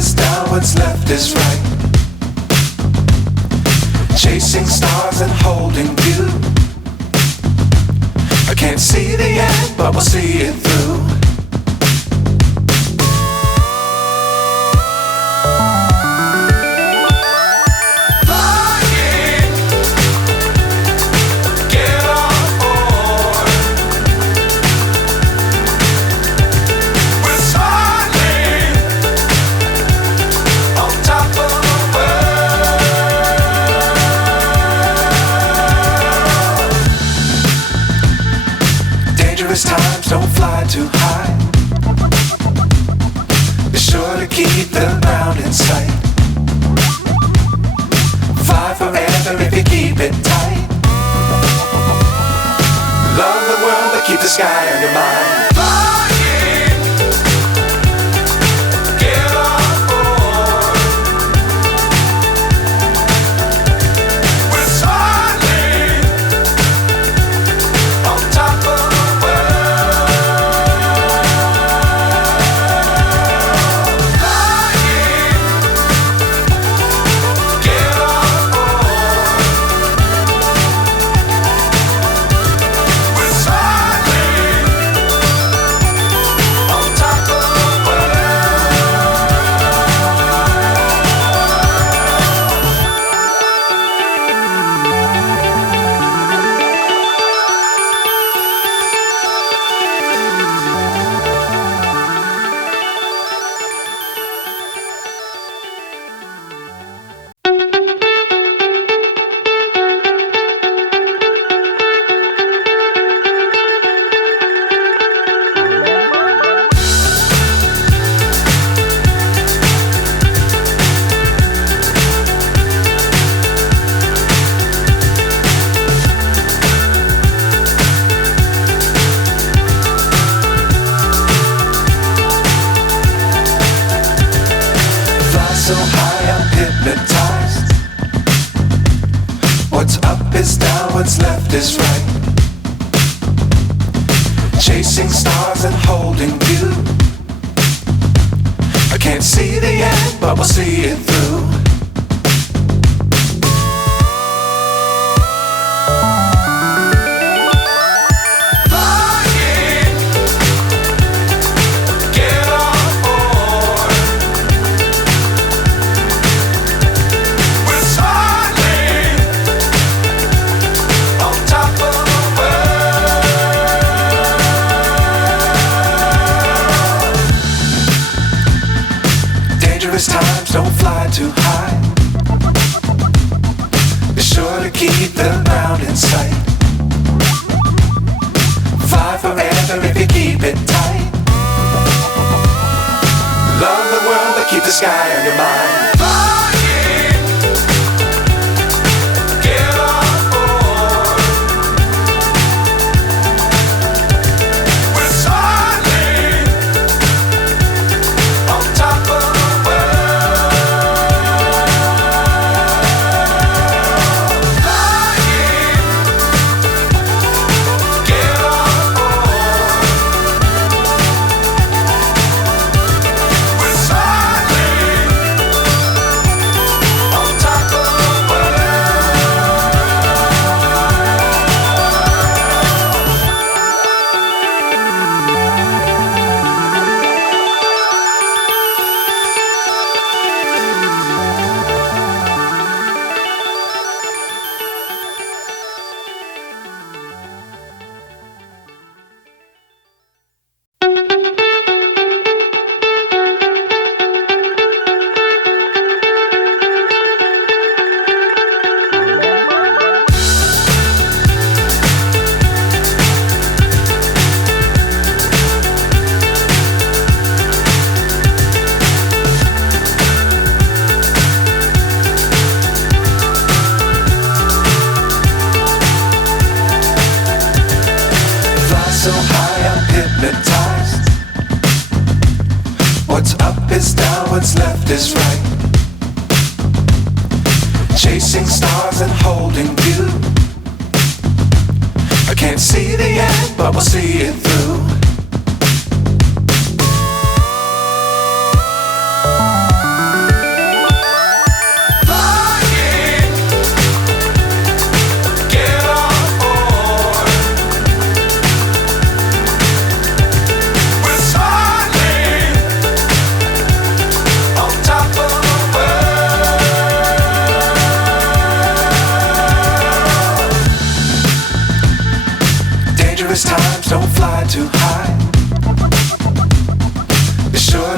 is down, what's left is right. Chasing stars and holding you. I can't see the end, but we'll see it through. Times don't fly too high. Be sure to keep the ground in sight. Fly forever if you keep it tight. Love the world but keep the sky on your mind. what's left is right. Chasing stars and holding you. I can't see the end, but we'll see it through.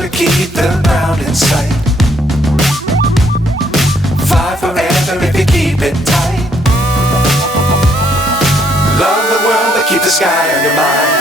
to keep the ground in sight. Fly forever if you keep it tight. Love the world but keep the sky on your mind.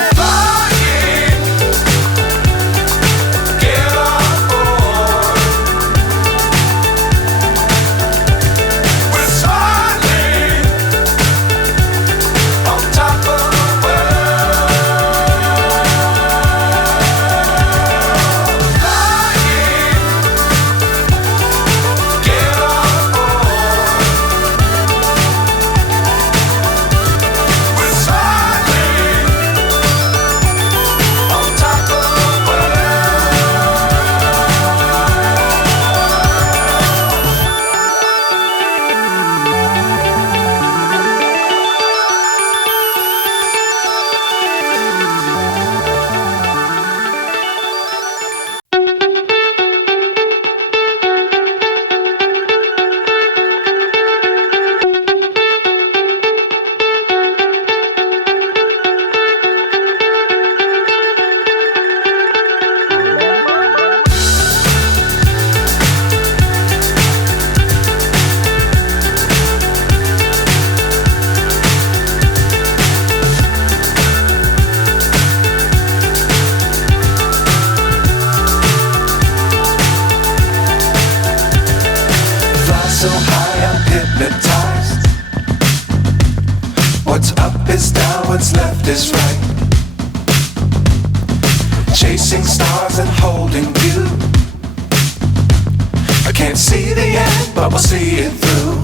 So high I'm hypnotized. What's up is down, what's left is right. Chasing stars and holding you. I can't see the end, but we'll see it through.